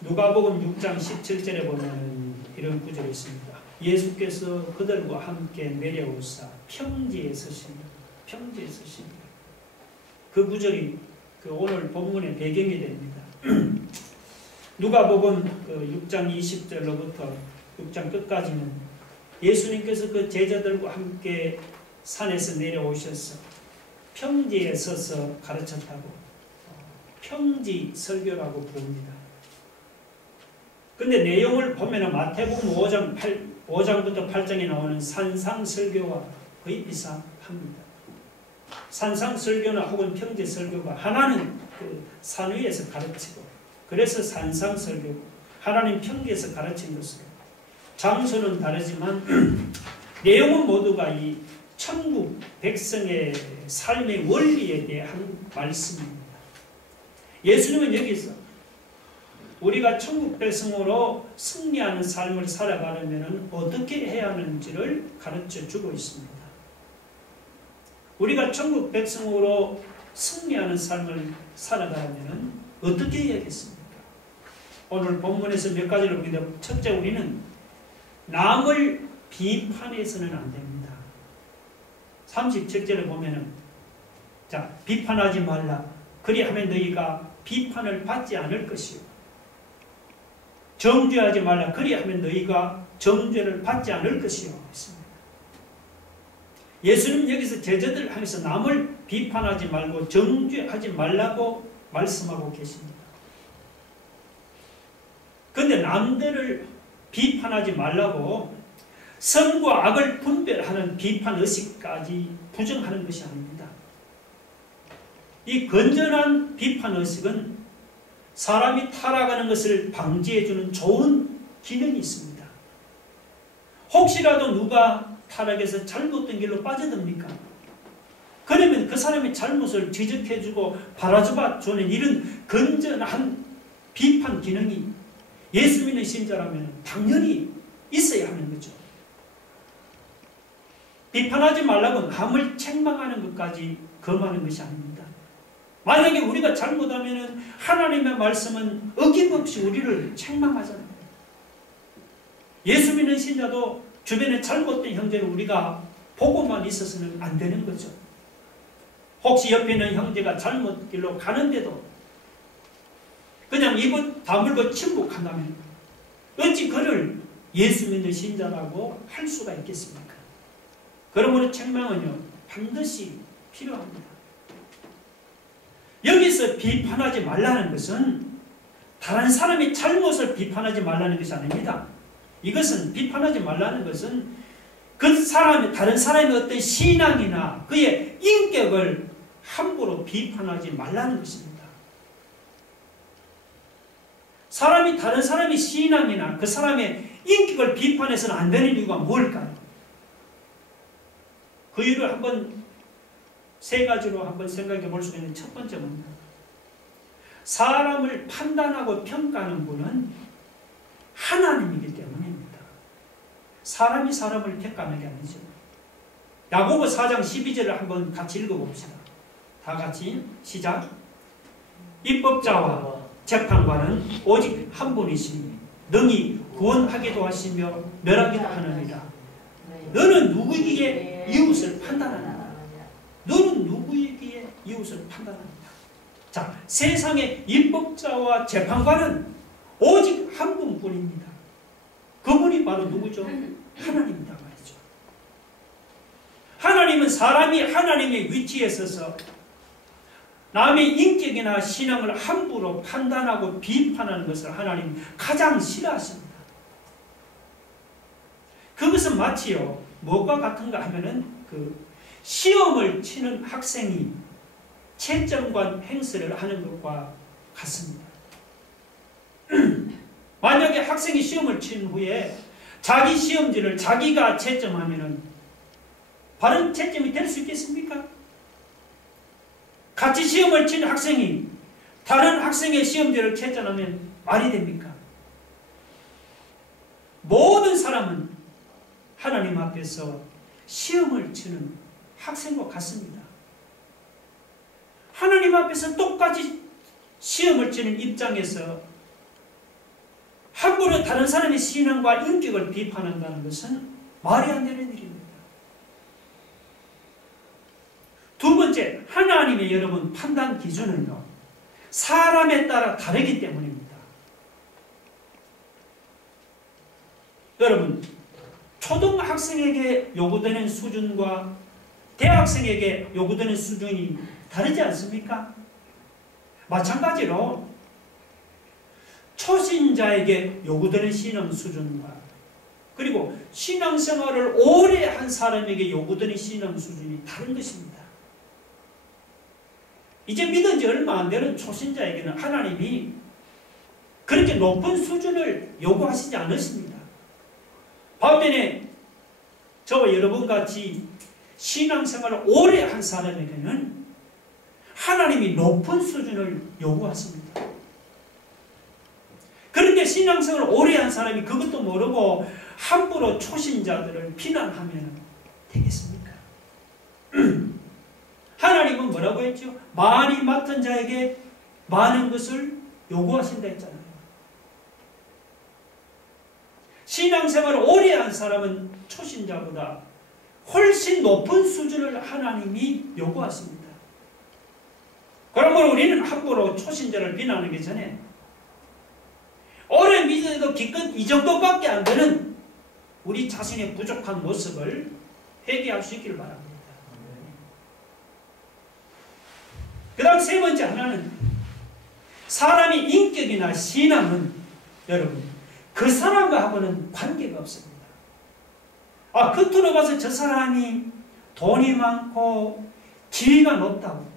누가복음 6장 17절에 보면 이런 구절이 있습니다. 예수께서 그들과 함께 내려오사 평지에 서시니, 평지에 서시니. 그 구절이 오늘 본문의 배경이 됩니다. 누가복음 6장 20절로부터 6장 끝까지는 예수님께서 그 제자들과 함께 산에서 내려오셔서 평지에 서서 가르쳤다고 평지 설교라고 부릅니다. 근데 내용을 보면 마태복음 5장부터 8장에 나오는 산상설교와 거의 비슷합니다. 산상설교나 혹은 평지설교가 하나는 그 산 위에서 가르치고 그래서 산상설교고 하나는 평지에서 가르친 것으로 장소는 다르지만 내용은 모두가 이 천국 백성의 삶의 원리에 대한 말씀입니다. 예수님은 여기서 우리가 천국 백성으로 승리하는 삶을 살아가려면 어떻게 해야 하는지를 가르쳐 주고 있습니다. 우리가 천국 백성으로 승리하는 삶을 살아가려면 어떻게 해야겠습니까? 오늘 본문에서 몇 가지를 봅니다. 첫째, 우리는 남을 비판해서는 안 됩니다. 37절에 보면은 자, 비판하지 말라. 그리하면 너희가 비판을 받지 않을 것이요. 정죄하지 말라. 그리하면 너희가 정죄를 받지 않을 것이요. 했습니다. 예수님 여기서 제자들 향해서 남을 비판하지 말고 정죄하지 말라고 말씀하고 계십니다. 그런데 남들을 비판하지 말라고 선과 악을 분별하는 비판의식까지 부정하는 것이 아닙니다. 이 건전한 비판의식은 사람이 타락하는 것을 방지해주는 좋은 기능이 있습니다. 혹시라도 누가 타락해서 잘못된 길로 빠져듭니까? 그러면 그 사람의 잘못을 지적해주고 바라줘주는 이런 건전한 비판 기능이 예수 믿는 신자라면 당연히 있어야 하는 거죠. 비판하지 말라고 남을 책망하는 것까지 금하는 것이 아닙니다. 만약에 우리가 잘못하면 하나님의 말씀은 어김없이 우리를 책망하잖아요. 예수 믿는 신자도 주변에 잘못된 형제를 우리가 보고만 있어서는 안 되는 거죠. 혹시 옆에 있는 형제가 잘못 길로 가는데도 그냥 입을 다물고 침묵한다면 어찌 그를 예수 믿는 신자라고 할 수가 있겠습니까? 그러므로 책망은요 반드시 필요합니다. 여기서 비판하지 말라는 것은 다른 사람의 잘못을 비판하지 말라는 것이 아닙니다. 이것은 비판하지 말라는 것은 그 사람의 다른 사람의 어떤 신앙이나 그의 인격을 함부로 비판하지 말라는 것입니다. 사람이 다른 사람의 신앙이나 그 사람의 인격을 비판해서는 안 되는 이유가 뭘까요? 그 이유를 한번 세 가지로 한번 생각해 볼 수 있는 첫 번째 뭡니까? 사람을 판단하고 평가하는 분은 하나님이기 때문입니다. 사람이 사람을 평가하는 게 아니죠. 야고보 4장 12절을 한번 같이 읽어봅시다. 다 같이 시작. 입법자와 재판관은 오직 한 분이시니 능히 구원하기도 하시며 멸하기도 하느니라. 너는 누구에게 이웃을 판단하는가? 너는 누구에게 이웃을 판단하는가? 자, 세상의 입법자와 재판관은 오직 한 분뿐입니다. 그분이 바로 누구죠? 하나님이다 말이죠. 하나님은 사람이 하나님의 위치에 서서 남의 인격이나 신앙을 함부로 판단하고 비판하는 것을 하나님 가장 싫어하십니다. 그것은 마치요 뭐가 같은가 하면은 시험을 치는 학생이 채점관 행세를 하는 것과 같습니다. 만약에 학생이 시험을 친 후에 자기 시험지를 자기가 채점하면은 바른 채점이 될 수 있겠습니까? 같이 시험을 친 학생이 다른 학생의 시험지를 채점하면 말이 됩니까? 모든 사람은 하나님 앞에서 시험을 치는 학생과 같습니다. 하나님 앞에서 똑같이 시험을 치는 입장에서 함부로 다른 사람의 신앙과 인격을 비판한다는 것은 말이 안 되는 일입니다. 두 번째, 하나님의 여러분 판단 기준은요, 사람에 따라 다르기 때문입니다. 여러분, 초등학생에게 요구되는 수준과 대학생에게 요구되는 수준이 다르지 않습니까? 마찬가지로 초신자에게 요구되는 신앙 수준과 그리고 신앙생활을 오래 한 사람에게 요구되는 신앙 수준이 다른 것입니다. 이제 믿은 지 얼마 안 되는 초신자에게는 하나님이 그렇게 높은 수준을 요구하시지 않으십니다. 반면에 저와 여러분같이 신앙생활을 오래 한 사람에게는 하나님이 높은 수준을 요구하십니다. 그런데 신앙생활을 오래 한 사람이 그것도 모르고 함부로 초신자들을 비난하면 되겠습니까? 하나님은 뭐라고 했죠? 많이 맡은 자에게 많은 것을 요구하신다 했잖아요. 신앙생활을 오래 한 사람은 초신자보다 훨씬 높은 수준을 하나님이 요구하십니다. 그러므로 우리는 함부로 초신자를 비난하기 전에 오래 믿어도 기껏 이 정도밖에 안 되는 우리 자신의 부족한 모습을 회개할 수 있기를 바랍니다. 그 다음 세 번째 하나는 사람의 인격이나 신앙은 여러분 그 사람과하고는 관계가 없습니다. 겉으로 봐서 저 사람이 돈이 많고 지위가 높다고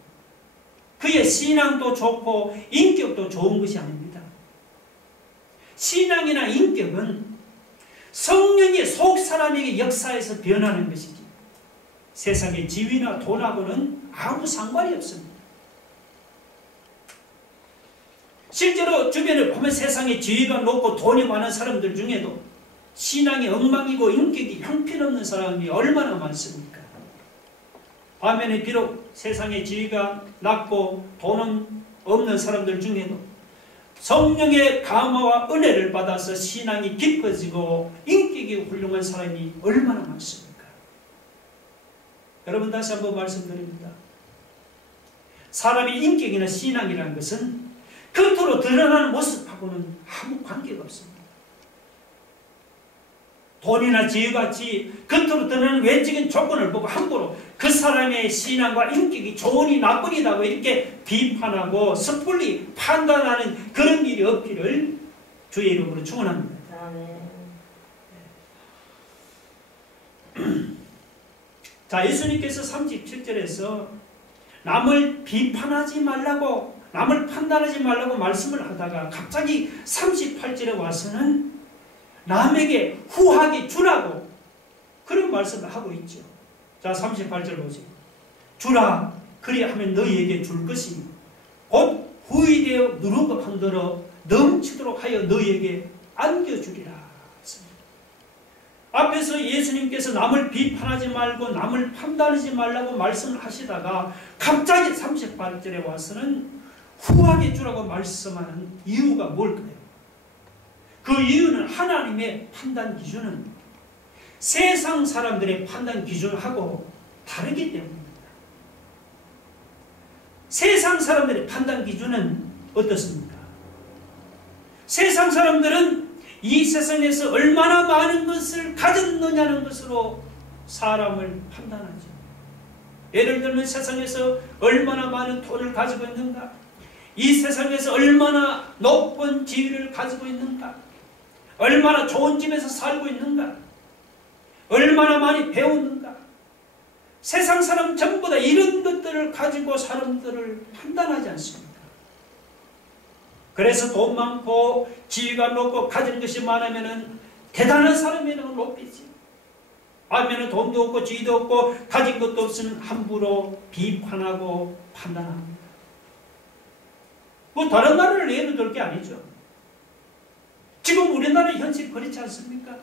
그의 신앙도 좋고 인격도 좋은 것이 아닙니다. 신앙이나 인격은 성령이 속 사람에게 역사에서 변하는 것이지 세상의 지위나 돈하고는 아무 상관이 없습니다. 실제로 주변을 보면 세상에 지위가 높고 돈이 많은 사람들 중에도 신앙이 엉망이고 인격이 형편없는 사람이 얼마나 많습니까? 반면에 비록 세상에 지위가 낮고 돈은 없는 사람들 중에도 성령의 감화와 은혜를 받아서 신앙이 깊어지고 인격이 훌륭한 사람이 얼마나 많습니까? 여러분 다시 한번 말씀드립니다. 사람의 인격이나 신앙이라는 것은 겉으로 드러나는 모습하고는 아무 관계가 없습니다. 돈이나 지위같이 겉으로 드러나는 외적인 조건을 보고 함부로 그 사람의 신앙과 인격이 좋으니 나쁘니다고 이렇게 비판하고 섣불리 판단하는 그런 일이 없기를 주의 이름으로 축원합니다. 자, 예수님께서 37절에서 남을 비판하지 말라고 남을 판단하지 말라고 말씀을 하다가 갑자기 38절에 와서는 남에게 후하게 주라고 그런 말씀을 하고 있죠. 자, 38절 보세요. 주라 그리하면 너희에게 줄 것이니 곧 후히되어 누르고 흔들어 넘치도록 하여 너희에게 안겨주리라. 앞에서 예수님께서 남을 비판하지 말고 남을 판단하지 말라고 말씀을 하시다가 갑자기 38절에 와서는 후하게 주라고 말씀하는 이유가 뭘까요? 그 이유는 하나님의 판단 기준은 세상 사람들의 판단 기준하고 다르기 때문입니다. 세상 사람들의 판단 기준은 어떻습니까? 세상 사람들은 이 세상에서 얼마나 많은 것을 가졌느냐는 것으로 사람을 판단하죠. 예를 들면 세상에서 얼마나 많은 돈을 가지고 있는가? 이 세상에서 얼마나 높은 지위를 가지고 있는가? 얼마나 좋은 집에서 살고 있는가? 얼마나 많이 배웠는가? 세상 사람 전부 다 이런 것들을 가지고 사람들을 판단하지 않습니다. 그래서 돈 많고 지위가 높고 가진 것이 많으면 대단한 사람이라고 높이지. 아니면 돈도 없고 지위도 없고 가진 것도 없으면 함부로 비판하고 판단합니다. 뭐 다른 나라를 예를 들 게 아니죠. 지금 우리나라의 현실이 그렇지 않습니까?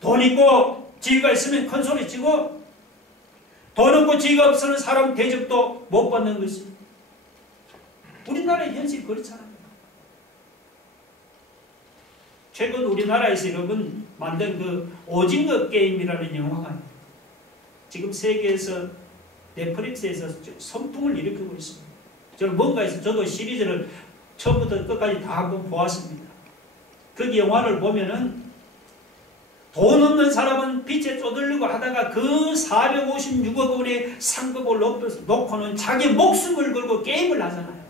돈 있고 지위가 있으면 큰 소리 치고 돈 없고 지위가 없으면 사람 대접도 못 받는 것입니다. 우리나라의 현실이 그렇잖아요. 최근 우리나라에서 여러분 만든 그 오징어 게임이라는 영화가 지금 세계에서 넷플릭스에서 선풍을 일으키고 있습니다. 저는 뭔가에서 저도 시리즈를 처음부터 끝까지 다 한번 보았습니다. 그 영화를 보면은 돈 없는 사람은 빚에 쪼들리고 하다가 그 456억 원의 상금을 놓고는 자기 목숨을 걸고 게임을 하잖아요.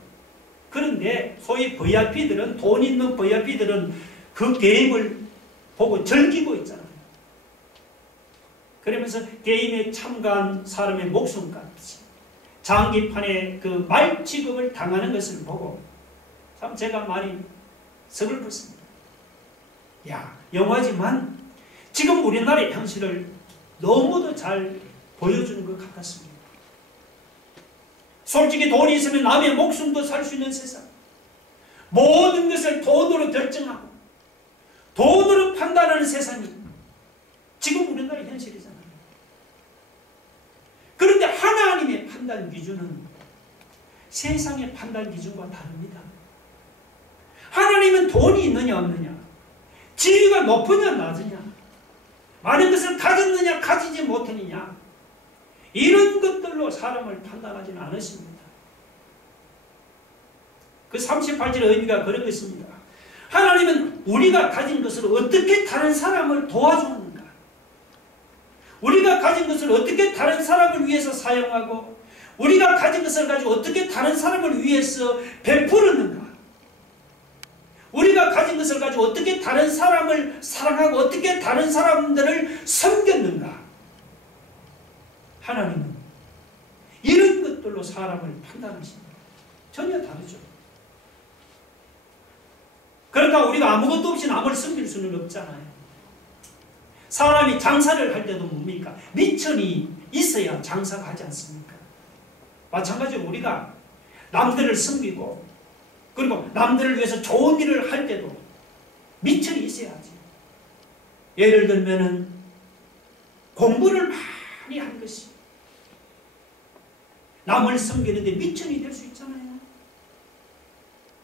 그런데 소위 VIP들은, 돈 있는 VIP들은 그 게임을 보고 즐기고 있잖아요. 그러면서 게임에 참가한 사람의 목숨까지 장기판에 그 말취급을 당하는 것을 보고 참 제가 많이 서글펐습니다. 야, 영화지만 지금 우리나라의 현실을 너무도 잘 보여주는 것 같았습니다. 솔직히 돈이 있으면 남의 목숨도 살 수 있는 세상, 모든 것을 돈으로 결정하고 돈으로 판단하는 세상이 지금 우리나라의 현실이잖아요. 그런데 하나님의 판단 기준은 세상의 판단 기준과 다릅니다. 하나님은 돈이 있느냐 없느냐, 지위가 높으냐 낮으냐, 많은 것을 가졌느냐 가지지 못했느냐, 이런 것들로 사람을 판단하지는 않으십니다. 그 38절의 의미가 그런 것입니다. 하나님은 우리가 가진 것을 어떻게 다른 사람을 도와주는가, 우리가 가진 것을 어떻게 다른 사람을 위해서 사용하고, 우리가 가진 것을 가지고 어떻게 다른 사람을 위해서 베푸는가, 우리가 가진 것을 가지고 어떻게 다른 사람을 사랑하고 어떻게 다른 사람들을 섬겼는가. 하나님은 이런 것들로 사람을 판단하십니다. 전혀 다르죠. 그러니까 우리가 아무것도 없이 남을 섬길 수는 없잖아요. 사람이 장사를 할 때도 뭡니까? 미천이 있어야 장사가 하지 않습니까? 마찬가지로 우리가 남들을 섬기고 그리고 남들을 위해서 좋은 일을 할 때도 미천이 있어야지. 예를 들면은 공부를 많이 한 것이 남을 섬기는데 미천이 될 수 있잖아요.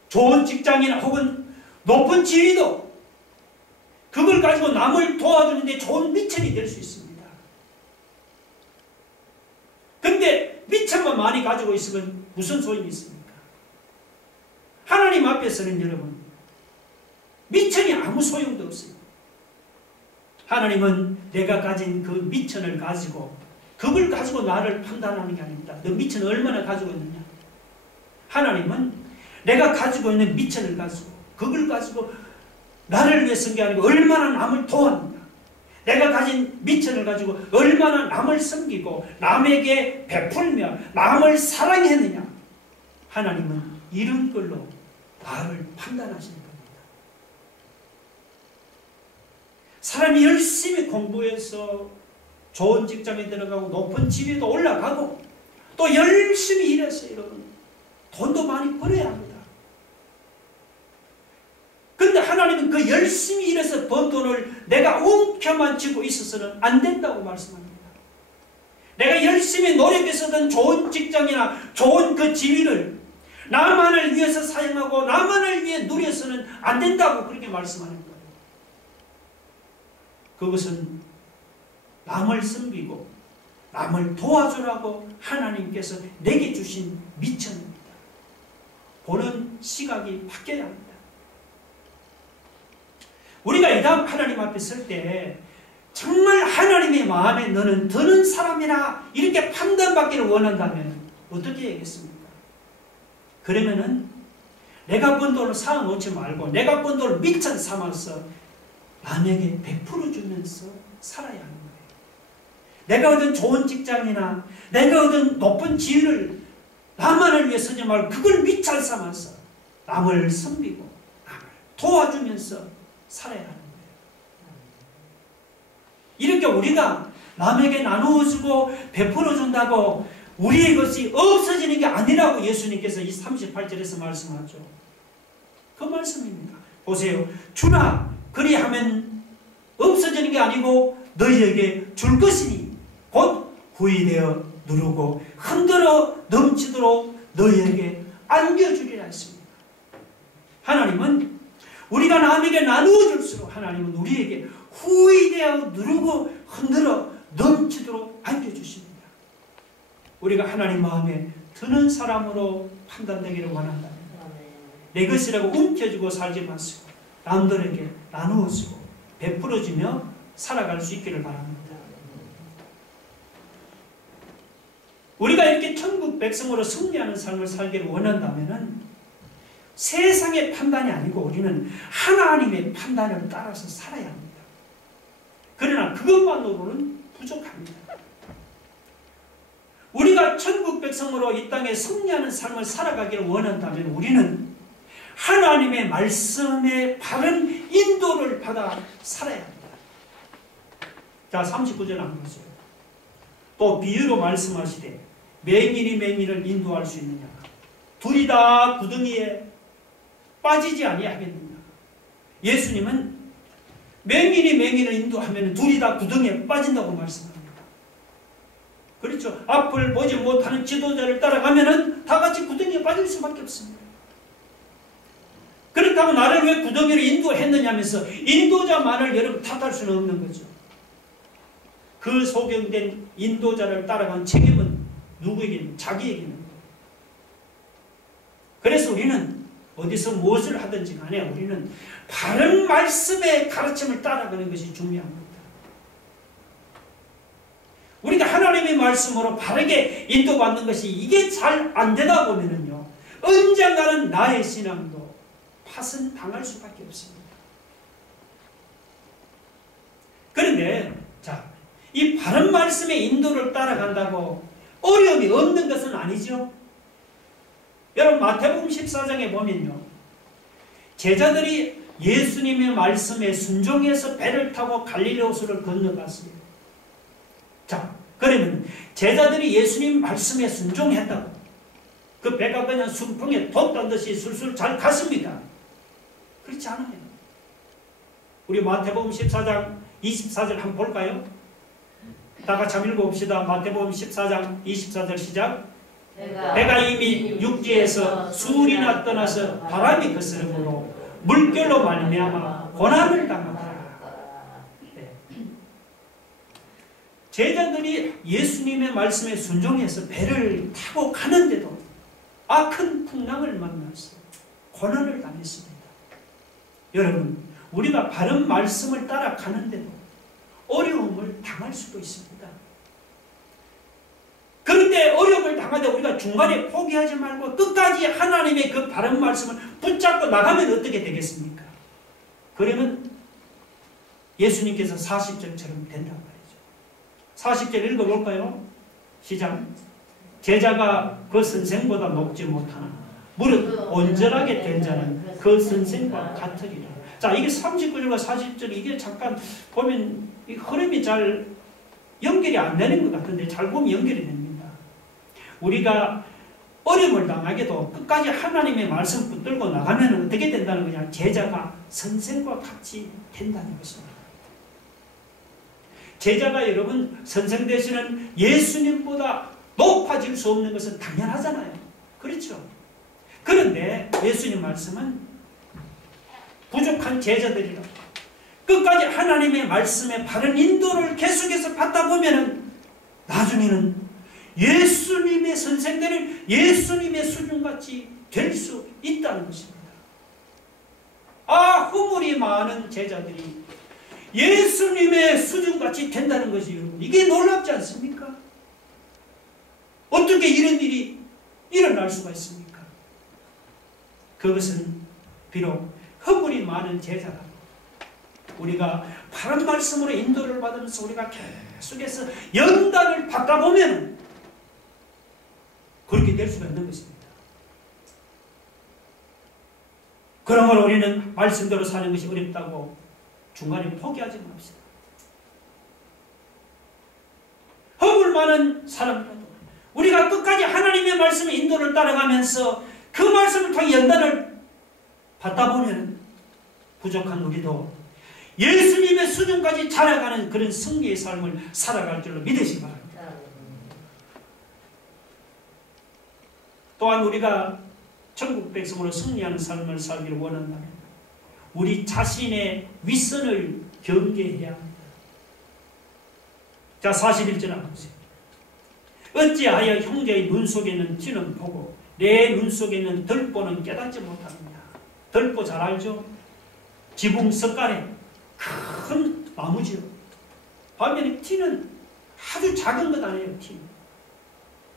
좋은 직장이나 혹은 높은 지위도 그걸 가지고 남을 도와주는데 좋은 미천이 될 수 있습니다. 근데 미천만 많이 가지고 있으면 무슨 소용이 있습니까? 하나님 앞에서는 여러분 미천이 아무 소용도 없어요. 하나님은 내가 가진 그 미천을 가지고 그걸 가지고 나를 판단하는 게 아닙니다. 너 미천을 얼마나 가지고 있느냐. 하나님은 내가 가지고 있는 미천을 가지고 그걸 가지고 나를 위해 쓴 게 아니고 얼마나 남을 도왔는가, 내가 가진 미천을 가지고 얼마나 남을 섬기고 남에게 베풀며 남을 사랑했느냐. 하나님은 이런 걸로 나를 판단하시는 겁니다. 사람이 열심히 공부해서 좋은 직장에 들어가고 높은 지위도 올라가고 또 열심히 일해서 여러분 돈도 많이 벌어야 합니다. 근데 하나님은 그 열심히 일해서 번 돈을 내가 움켜만 쥐고 있어서는 안 된다고 말씀합니다. 내가 열심히 노력해서든 좋은 직장이나 좋은 그 지위를 나만을 위해서 사용하고 나만을 위해 누려서는 안 된다고 그렇게 말씀하는 거예요. 그것은 남을 섬기고 남을 도와주라고 하나님께서 내게 주신 미천입니다. 보는 시각이 바뀌어야 합니다. 우리가 이 다음 하나님 앞에 설 때 정말 하나님의 마음에 너는 드는 사람이라 이렇게 판단받기를 원한다면 어떻게 해야겠습니까? 그러면은 내가 번 돈을 쌓아놓지 말고 내가 번 돈을 미천 삼아서 남에게 베풀어 주면서 살아야 하는 거예요. 내가 얻은 좋은 직장이나 내가 얻은 높은 지위를 나만을 위해 쓰지 말고 그걸 미천 삼아서 남을 섬기고 남을 도와주면서 살아야 하는 거예요. 이렇게 우리가 남에게 나누어주고 베풀어준다고 우리의 것이 없어지는 게 아니라고 예수님께서 이 38절에서 말씀하죠. 그 말씀입니다. 보세요. 주라 그리하면 없어지는 게 아니고 너희에게 줄 것이니 곧 후이되어 누르고 흔들어 넘치도록 너희에게 안겨주리라 했습니다. 하나님은 우리가 남에게 나누어 줄수록 하나님은 우리에게 후이되어 누르고 흔들어 넘치도록 안겨주십니다. 우리가 하나님 마음에 드는 사람으로 판단되기를 원한다면 내 것이라고 움켜쥐고 살지 마시고 남들에게 나누어주고 베풀어주며 살아갈 수 있기를 바랍니다. 우리가 이렇게 천국 백성으로 승리하는 삶을 살기를 원한다면 세상의 판단이 아니고 우리는 하나님의 판단을 따라서 살아야 합니다. 그러나 그것만으로는 부족합니다. 우리가 천국 백성으로 이 땅에 승리하는 삶을 살아가기를 원한다면 우리는 하나님의 말씀에 바른 인도를 받아 살아야 합니다. 자, 39절 한번 보세요. 또 비유로 말씀하시되 맹인이 맹인을 인도할 수 있느냐? 둘이 다 구덩이에 빠지지 아니하겠느냐? 예수님은 맹인이 맹인을 인도하면 둘이 다 구덩이에 빠진다고 말씀합니다. 그렇죠. 앞을 보지 못하는 지도자를 따라가면 다 같이 구덩이에 빠질 수밖에 없습니다. 그렇다고 나를 왜 구덩이로 인도했느냐 하면서 인도자만을 여러분 탓할 수는 없는 거죠. 그 소경된 인도자를 따라간 책임은 누구에게는? 자기에게는. 그래서 우리는 어디서 무엇을 하든지 간에 우리는 바른 말씀의 가르침을 따라가는 것이 중요합니다. 우리가 하나님의 말씀으로 바르게 인도받는 것이 이게 잘 안 되다 보면은요, 언젠가는 나의 신앙도 파손 당할 수밖에 없습니다. 그런데 자, 이 바른 말씀의 인도를 따라간다고 어려움이 없는 것은 아니죠. 여러분 마태복음 14장에 보면요, 제자들이 예수님의 말씀에 순종해서 배를 타고 갈릴리호수를 건너갔어요. 자, 그러면 제자들이 예수님 말씀에 순종했다고 그 배가 그냥 순풍에 돛단 듯이 술술 잘 갔습니다. 그렇지 않아요. 우리 마태복음 14장 24절 한번 볼까요? 다 같이 한번 읽어봅시다. 마태복음 14장 24절 시작. 배가 이미 육지에서 수울이나 떠나서 바람이 거스름으로 물결로 말미암아 고난을 당하더라. 네. 제자들이 예수님의 말씀에 순종해서 배를 타고 가는데도 큰 풍랑을 만나서 고난을 당했습니다. 여러분, 우리가 바른 말씀을 따라 가는데도 어려움을 당할 수도 있습니다. 그런데 어려움을 당하되 우리가 중간에 포기하지 말고 끝까지 하나님의 그 바른 말씀을 붙잡고 나가면 어떻게 되겠습니까? 그러면 예수님께서 40절처럼 된다고 말이죠. 40절 읽어볼까요? 시작. 제자가 그 선생보다 높지 못하나 무릇 온전하게 된 자는 그 선생과 같으리라. 자, 이게 39절과 40절 이게 잠깐 보면 이 흐름이 잘 연결이 안 되는 것 같은데 잘 보면 연결이 됩니다. 우리가 어려움을 당하게도 끝까지 하나님의 말씀 붙들고 나가면 어떻게 된다는 거냐? 제자가 선생과 같이 된다는 것입니다. 제자가 여러분 선생 되시는 예수님보다 높아질 수 없는 것은 당연하잖아요. 그렇죠? 그런데 예수님 말씀은 부족한 제자들이라 끝까지 하나님의 말씀에 바른 인도를 계속해서 받다 보면은 나중에는 예수님의 선생들은 예수님의 수준같이 될 수 있다는 것입니다. 허물이 많은 제자들이 예수님의 수준같이 된다는 것이 여러분, 이게 놀랍지 않습니까? 어떻게 이런 일이 일어날 수가 있습니까? 그것은 비록 허물이 많은 제자가 우리가 바른 말씀으로 인도를 받으면서 우리가 계속해서 연단을 받다 보면 그렇게 될 수가 있는 것입니다. 그러므로 우리는 말씀대로 사는 것이 어렵다고 중간에 포기하지 맙시다. 허물 많은 사람이라도 우리가 끝까지 하나님의 말씀의 인도를 따라가면서 그 말씀을 통해 연단을 받다 보면 부족한 우리도 예수님의 수준까지 자라가는 그런 승리의 삶을 살아갈 줄로 믿으시기 바랍니다. 또한 우리가 천국 백성으로 승리하는 삶을 살기를 원한다면 우리 자신의 윗선을 경계해야 합니다. 자, 41절 보세요. 어찌하여 형제의 눈 속에 있는 티는 보고 내 눈 속에 있는 들보는 깨닫지 못하느냐. 들보 잘 알죠? 지붕 석가래 큰 나무지요. 반면에 티는 아주 작은 것 아니에요. 티는.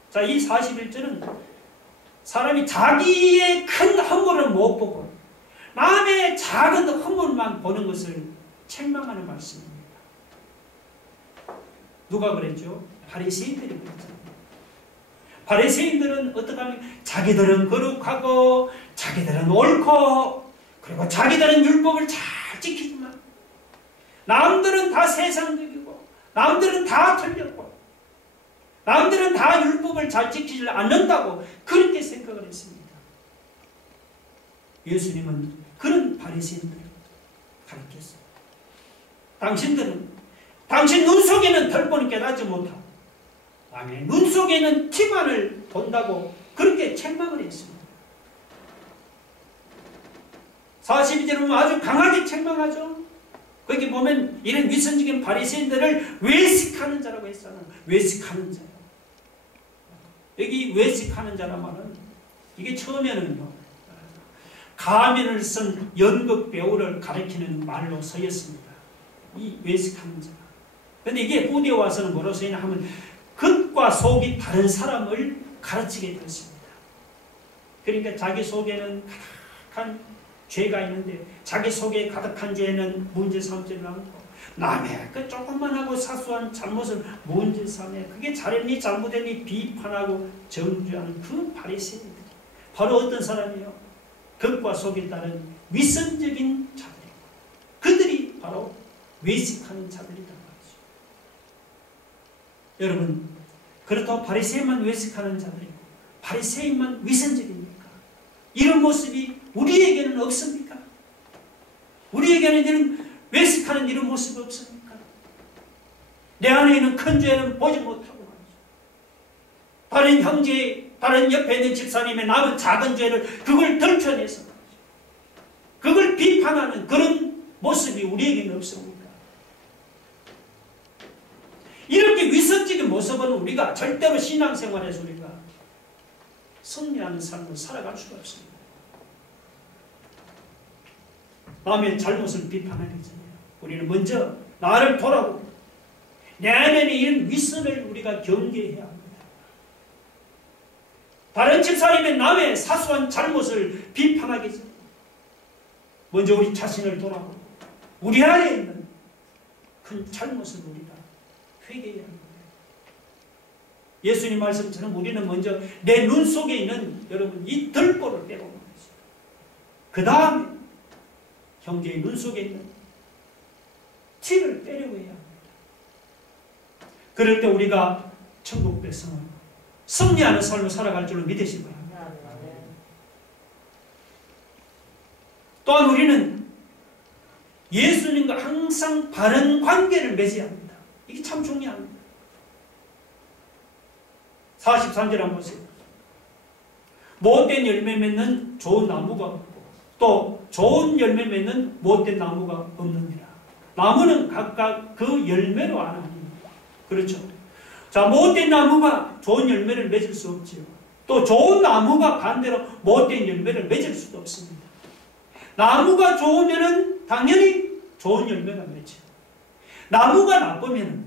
자, 이 41절은 사람이 자기의 큰 허물을 못 보고 남의 작은 허물만 보는 것을 책망하는 말씀입니다. 누가 그랬죠? 바리새인들이 그랬잖아요. 바리새인들은 어떻게 하면 자기들은 거룩하고 자기들은 옳고 그리고 자기들은 율법을 잘 지키지만 남들은 다 세상적이고 남들은 다 틀렸고 남들은 다 율법을 잘 지키지 않는다고 그렇게 생각을 했습니다. 예수님은 그런 바리새인들을 가르쳤어요. 당신들은 당신 눈 속에는 들보는 깨닫지 못하고 남의 눈 속에는 티만을 본다고 그렇게 책망을 했습니다. 42절은 아주 강하게 책망하죠. 거기 보면 이런 위선적인 바리새인들을 외식하는 자라고 했잖아요. 외식하는 자요. 여기 외식하는 자라 말은 이게 처음에는요 가면을 쓴 연극 배우를 가리키는 말로 쓰였습니다. 이 외식하는 자. 그런데 이게 후대에 와서는 뭐로 쓰이냐 하면 겉과 속이 다른 사람을 가르치게 되었습니다. 그러니까 자기 속에는 가득한 죄가 있는데 자기 속에 가득한 죄는 문제 삼지를 않고 남의 그 조금만하고 사소한 잘못을 문제 삼에 그게 잘했니 잘못했니 비판하고 정죄하는 그 바리새인들. 바로 어떤 사람이요? 겉과 속에 따른 위선적인 자들이고 그들이 바로 외식하는 자들이란 말이죠. 여러분 그렇다고 바리새인만 외식하는 자들이고 바리새인만 위선적입니까? 이런 모습이 우리에게는 없습니까? 우리에게는 이런 외식하는 이런 모습이 없습니까? 내 안에 있는 큰 죄는 보지 못하고 말이죠. 다른 형제, 다른 옆에 있는 집사님의 남은 작은 죄를 그걸 들춰내서 말이죠. 그걸 비판하는 그런 모습이 우리에게는 없습니까? 이렇게 위선적인 모습은 우리가 절대로 신앙생활에서 우리가 승리하는 삶을 살아갈 수가 없습니다. 남의 잘못을 비판하기 전에 우리는 먼저 나를 돌아보고 내 안에 있는 위선을 우리가 경계해야 합니다. 다른 집사님의 남의 사소한 잘못을 비판하기 전에 먼저 우리 자신을 돌아보고 우리 안에 있는 큰 잘못을 우리가 회개해야 합니다. 예수님 말씀처럼 우리는 먼저 내 눈 속에 있는 여러분 이 들보를 빼고 말이죠. 그 다음에 형제의 눈 속에 있는 티를 빼려고 해야 합니다. 그럴 때 우리가 천국 백성은 승리하는 삶을 살아갈 줄로 믿으시기 바랍니다. 또한 우리는 예수님과 항상 바른 관계를 맺어야 합니다. 이게 참 중요합니다. 43절 한번 보세요. 못된 열매 맺는 좋은 나무가 없고 또 좋은 열매 맺는 못된 나무가 없느니라. 나무는 각각 그 열매로 아나니. 그렇죠. 자, 못된 나무가 좋은 열매를 맺을 수 없지요. 또 좋은 나무가 반대로 못된 열매를 맺을 수도 없습니다. 나무가 좋으면 당연히 좋은 열매가 맺죠. 나무가 나쁘면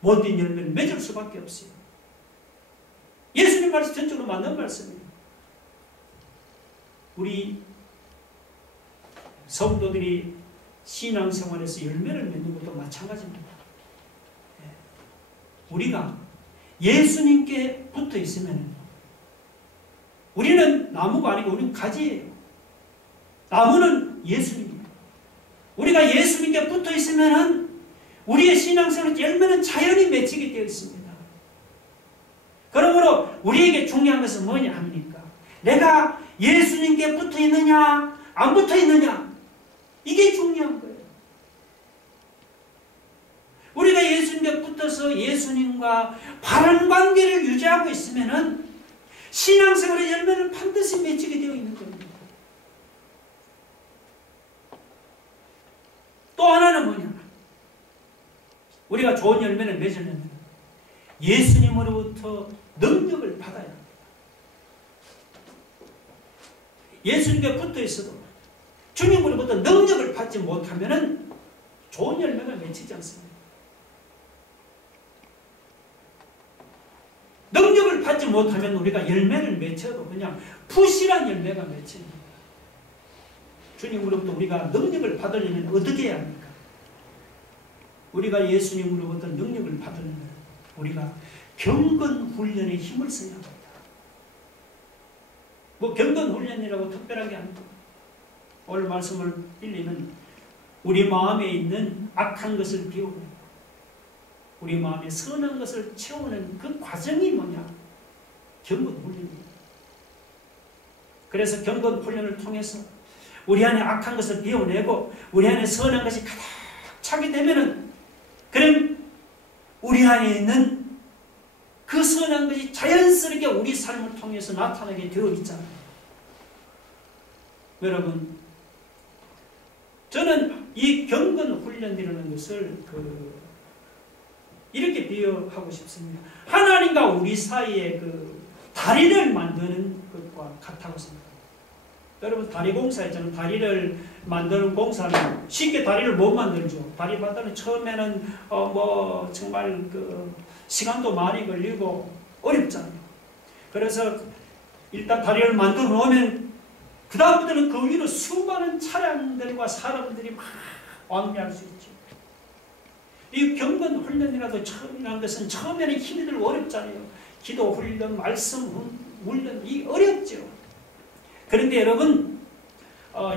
못된 열매를 맺을 수밖에 없어요. 예수님 말씀 전적으로 맞는 말씀입니다. 우리 성도들이 신앙생활에서 열매를 맺는 것도 마찬가지입니다. 우리가 예수님께 붙어 있으면 우리는 나무가 아니고 우리는 가지예요. 나무는 예수님입니다. 우리가 예수님께 붙어 있으면 우리의 신앙생활 열매는 자연히 맺히게 되어 있습니다. 그러므로 우리에게 중요한 것은 뭐냐 합니까? 내가 예수님께 붙어 있느냐 안 붙어 있느냐 이게 중요한 거예요. 우리가 예수님께 붙어서 예수님과 바른 관계를 유지하고 있으면 신앙생활의 열매는 반드시 맺히게 되어 있는 겁니다. 또 하나는 뭐냐? 우리가 좋은 열매를 맺으려면 예수님으로부터 능력을 받아야 합니다. 예수님께 붙어 있어도 주님으로부터 능력을 받지 못하면 좋은 열매가 맺히지 않습니다. 능력을 받지 못하면 우리가 열매를 맺혀도 그냥 부실한 열매가 맺힙니다. 주님으로부터 우리가 능력을 받으려면 어떻게 해야 합니까? 우리가 예수님으로부터 능력을 받으려면 우리가 경건 훈련에 힘을 써야 합니다. 뭐 경건 훈련이라고 특별하게 합니다. 오늘 말씀을 빌리면 우리 마음에 있는 악한 것을 비우는, 우리 마음에 선한 것을 채우는 그 과정이 뭐냐? 경건 훈련입니다. 그래서 경건 훈련을 통해서 우리 안에 악한 것을 비워내고 우리 안에 선한 것이 가득 차게 되면은, 그럼 우리 안에 있는 그 선한 것이 자연스럽게 우리 삶을 통해서 나타나게 되어 있잖아요. 여러분, 저는 이 경건 훈련이라는 것을 이렇게 비유하고 싶습니다. 하나님과 우리 사이에 다리를 만드는 것과 같다고 생각합니다. 여러분, 다리 공사 있잖아요. 다리를 만드는 공사는 쉽게 다리를 못 만들죠. 다리 만드는 처음에는 정말 시간도 많이 걸리고 어렵잖아요. 그래서 일단 다리를 만들어 놓으면 그 다음부터는 그 위로 수많은 차량들과 사람들이 막 왕래할 수 있죠. 이 경건 훈련이라도 처음이라는 것은 처음에는 힘이 들고 어렵잖아요. 기도 훈련, 말씀 훈련, 이 어렵죠. 그런데 여러분,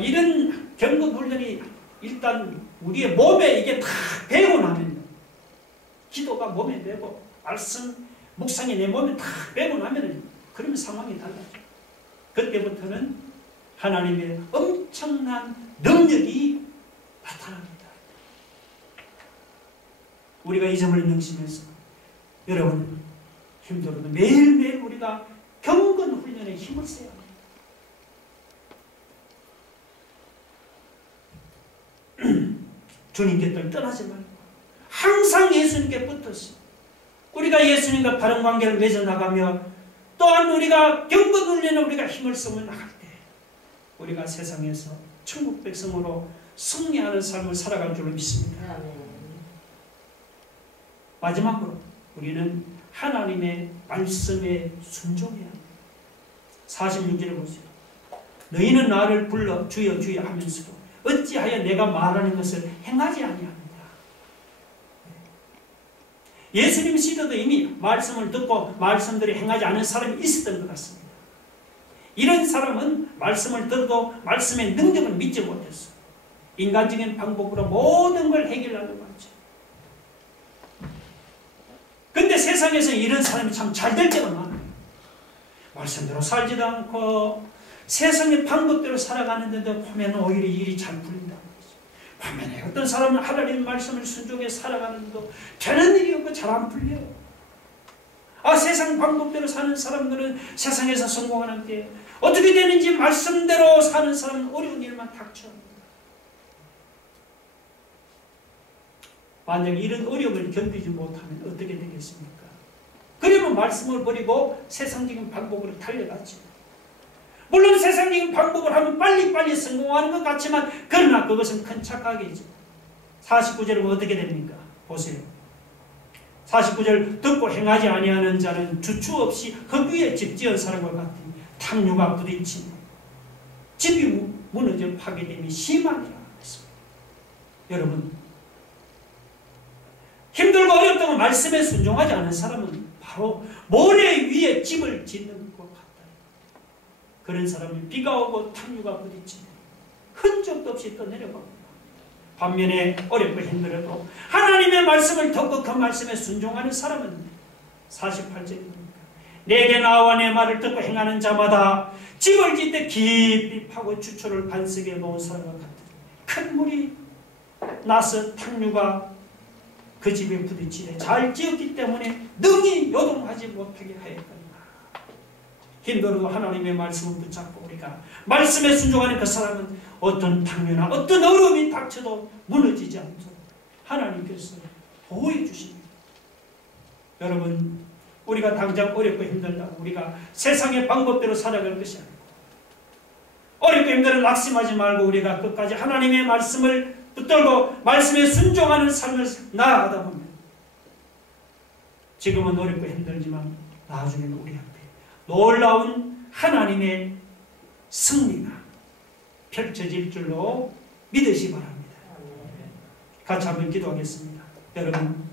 이런 경건 훈련이 일단 우리의 몸에 이게 다 배고 나면요, 기도가 몸에 배고 말씀, 묵상이 내 몸에 다 배고 나면은 그러면 상황이 달라져. 그때부터는 하나님의 엄청난 능력이 나타납니다. 우리가 이 점을 명심해서 여러분, 힘들어도 매일매일 우리가 경건 훈련에 힘을 써야 합니다. 주님께 떠나지 말고 항상 예수님께 붙어서 우리가 예수님과 바른 관계를 맺어나가며, 또한 우리가 경건 훈련에 우리가 힘을 써서 나갈 때 우리가 세상에서 천국 백성으로 승리하는 삶을 살아갈 줄 믿습니다. 마지막으로 우리는 하나님의 말씀에 순종해야 합니다. 46절에 보세요. 너희는 나를 불러 주여 주여 하면서도 어찌하여 내가 말하는 것을 행하지 아니하느냐. 예수님 시대도 이미 말씀을 듣고 말씀들이 행하지 않은 사람이 있었던 것 같습니다. 이런 사람은 말씀을 들어도 말씀의 능력을 믿지 못했어. 인간적인 방법으로 모든 걸 해결하려고 하죠. 근데 세상에서 이런 사람이 참 잘 될 때가 많아요. 말씀대로 살지도 않고 세상의 방법대로 살아가는데도 보면 오히려 일이 잘 풀린다고 그러죠. 반면에 어떤 사람은 하나님 말씀을 순종해 살아가는데도 되는 일이 없고 잘 안 풀려요. 세상 방법대로 사는 사람들은 세상에서 성공하는데 어떻게 되는지 말씀대로 사는 사람은 어려운 일만 닥쳐옵니다. 만약 이런 어려움을 견디지 못하면 어떻게 되겠습니까? 그러면 말씀을 버리고 세상적인 방법으로 달려갔죠. 물론 세상적인 방법을 하면 빨리빨리 성공하는 것 같지만, 그러나 그것은 큰 착각이죠. 49절은 어떻게 됩니까? 보세요. 49절, 듣고 행하지 아니하는 자는 주추 없이 흙 위에 집 지은 사람과 같으니 탕류가 부딪히며 집이 무너져 파괴됨이 심하니라 했습니다. 여러분, 힘들고 어렵다고 말씀에 순종하지 않은 사람은 바로 모래 위에 집을 짓는 것 같다. 그런 사람은 비가 오고 탕류가 부딪히며 흔적도 없이 또 내려갑니다. 반면에 어렵고 힘들어도 하나님의 말씀을 듣고 그 말씀에 순종하는 사람은 48절입니다. 내게 나와 내 말을 듣고 행하는 자마다 집을 짓되 깊이 파고 주초를 반석에 놓은 사람과 같으니 큰 물이 나서 탕류가 그 집에 부딪히되 잘 지었기 때문에 능히 요동하지 못하게 하였거니와. 힘들어도 하나님의 말씀을 붙잡고 우리가 말씀에 순종하는 그 사람은 어떤 당면이나 어떤 어려움이 닥쳐도 무너지지 않도록 하나님께서 보호해 주십니다. 여러분, 우리가 당장 어렵고 힘들다고 우리가 세상의 방법대로 살아갈 것이 아니고 어렵고 힘들어 낙심하지 말고 우리가 끝까지 하나님의 말씀을 붙들고 말씀에 순종하는 삶을 나아가다 보면 지금은 어렵고 힘들지만 나중에는 우리 앞에 놀라운 하나님의 승리가 펼쳐질 줄로 믿으시 바랍니다. 같이 한번 기도하겠습니다. 여러분,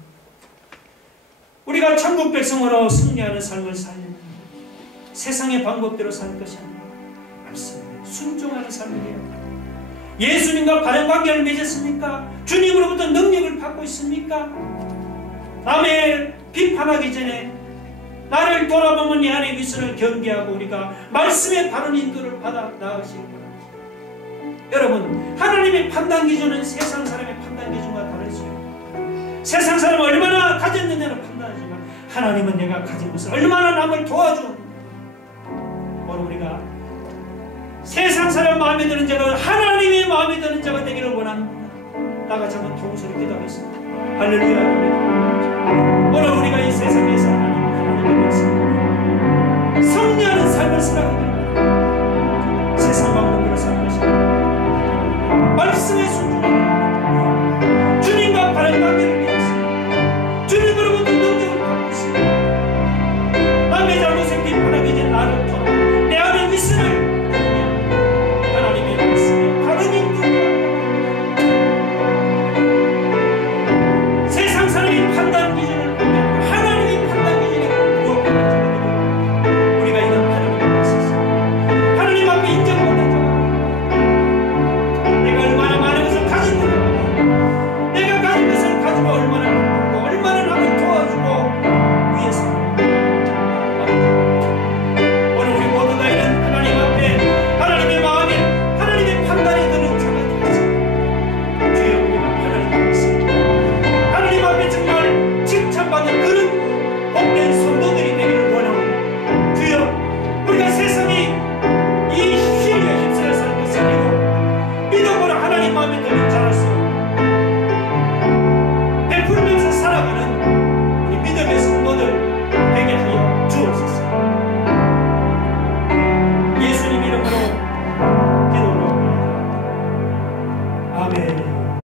우리가 천국 백성으로 승리하는 삶을 살려면 세상의 방법대로 살 것이 아니라 말씀에 순종하는 삶이에요. 예수님과 바른 관계를 맺었습니까? 주님으로부터 능력을 받고 있습니까? 남의 비판하기 전에 나를 돌아보면 내 안의 위선을 경계하고 우리가 말씀의 바른 인도를 받아 나아가시기 바랍니다. 여러분, 하나님의 판단 기준은 세상 사람의 판단 기준과 다르지요. 세상 사람은 얼마나 가졌느냐로 판단하지만 하나님은 내가 가진 것을 얼마나 남을 도와주는, 오늘 우리가 세상 사람 마음에 드는 자가 하나님의 마음에 드는 자가 되기를 원합니다. 나같이 한번 통소리 기도하겠습니다. 할렐루야. 오늘 우리가 이 세상에서 하나님의 백성 승리하는 삶을 살아가고